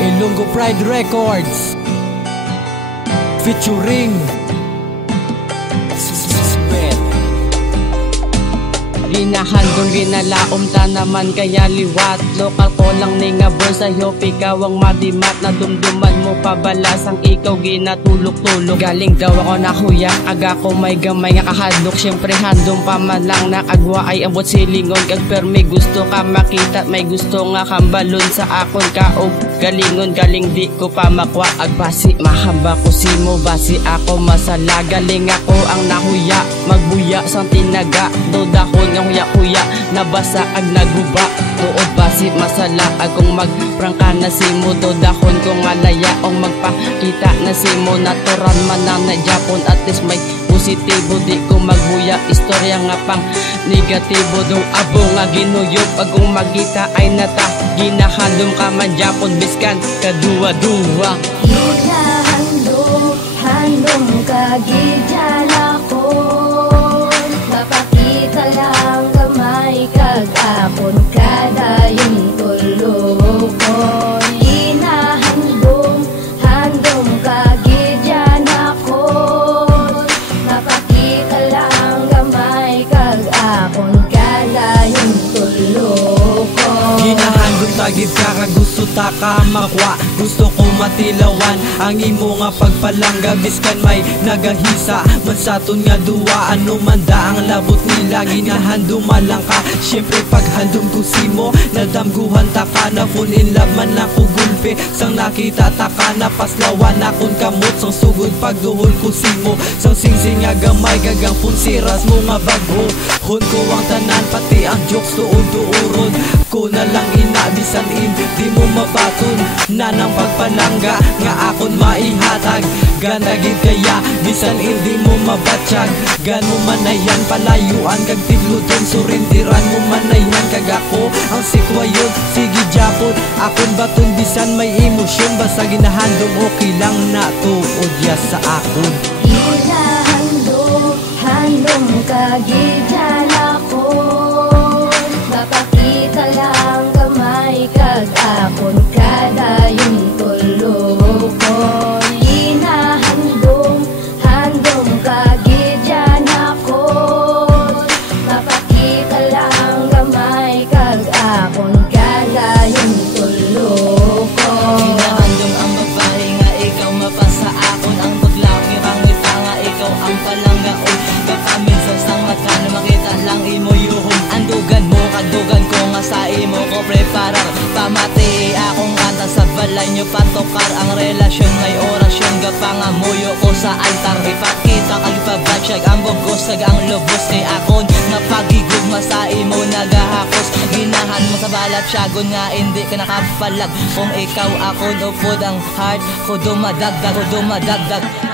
Ilonggo Pride Records featuring Ginahandong ginalaom ta naman kaya liwat. Lokal ko lang ni nga born sa'yo, ikaw ang madimat. Nadumduman mo pabalasang ikaw ginatulok-tulok. Galing daw ako na huyak, aga ko may gamay nga kahadlok. Siyempre handong pa man lang nakagwa ay abot silingon. Kag per may gusto ka makita, may gusto nga kambalon sa akon kaog. Galingon galing di ko pa makwa. Agbasi mahamba ko simo, basi ako masala. Galing ako ang nahuya, magbuya sang tinaga. Dodahon nga huya-huya, nabasa ag naguba. Tuod basi masala akong magprangka na simo. Dodahon ko nga laya o magpakita na simo. Natural man na Japon, at least may positibo. Di ko magbuya, istorya nga pang negatibo. Dong abo nga ginuyop, agong magita ay nata. Ginahandom ka man Japon, biskan kadua-dua. Ginahandom ka gidyan ako. Mapakita lang kamay kag-apon kada yung tulokon. Ginahandom ka gidyan ako. Mapakita lang kamay kag-apon kada yung tulokon. Ginahandong tagid ka kag gusto ta ka makwa. Gusto ko matilawan ang imo nga pagpalangga. Biskan may nagahisa man saton nga duwa. Ano man da ang labot nila, ginahandom lang ka. Siyempre paghandom ko simo, nadamguhan ta ka na. Full in love man ako gulpe, sang nakita ta ka na. Paslawan akon kamot, sang sugod pagduhol ko simo. Sang singsing nga gamay, gagang punsiras mo nga bagho. Hun ko ang tanan, pati ang jokes tuod-tuuron. Ko na lang inabisan di mo mabaton. Nanang pagpalangga nga akon maihatag. Ganagid kaya bisan hindi mo mabatsyag. Gan mo manayan palayuan kag tidluton. Surindiran mo manayan kag ako ang sikwayon. Sige Japon, akon baton bisan may emosyon. Basta ginahandom okay lang na tuod ya sa akon. Ginahandom ka gidyan ako. Mapakita lang kamay kag-apon kada yung tulokon. Ginahandom ka gidyan ako. Mapakita lang kamay kag-apon kada yung tulokon. Ginahandong ang babae nga ikaw mapasa akon. Ang paglaki-rang ita nga ikaw ang palanggaon. Kapaminsan sang mata na makita lang imo yuhong. Andugan mo, kadugan ko nga sa imo ko preparar. Pamati akong kanta sa balay nyo patokar. Ang relasyon may orasyon, gapangamuyo ko sa altar. Ipakita kag ipabatsyag ang bugos kag ang lubos. Kay akon nga pagigugma sa imo nagahakos. Ginahan mo sa balat syagon nga hindi ka nakapalag. Kung ikaw akon upod ang heart ko dumadagdag.